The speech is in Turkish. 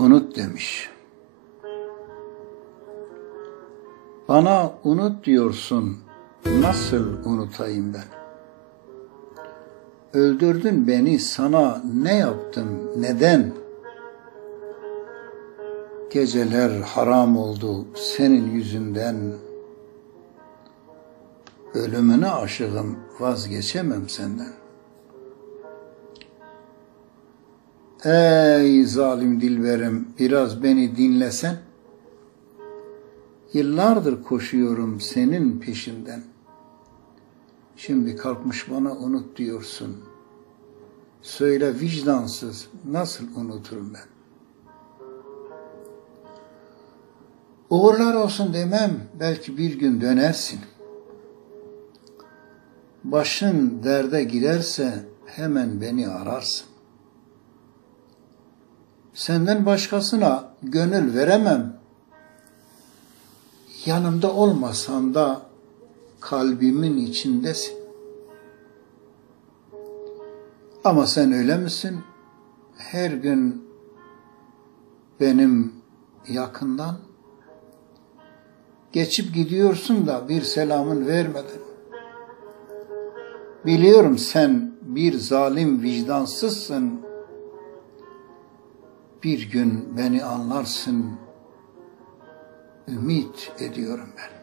unut demiş. Bana unut diyorsun, nasıl unutayım ben? Öldürdün beni, sana ne yaptım, neden? Geceler haram oldu senin yüzünden. Ölümüne aşığım, vazgeçemem senden. Ey zalim dilberim, biraz beni dinlesen. Yıllardır koşuyorum senin peşinden. Şimdi kalkmış bana unut diyorsun. Söyle vicdansız, nasıl unuturum ben? Uğurlar olsun demem, belki bir gün dönersin. Başın derde girerse hemen beni ararsın. Senden başkasına gönül veremem. Yanımda olmasan da kalbimin içindesin. Ama sen öyle misin? Her gün benim yakından geçip gidiyorsun da bir selamın vermeden. Biliyorum sen bir zalim vicdansızsın. Bir gün beni anlarsın. Ümit ediyorum ben.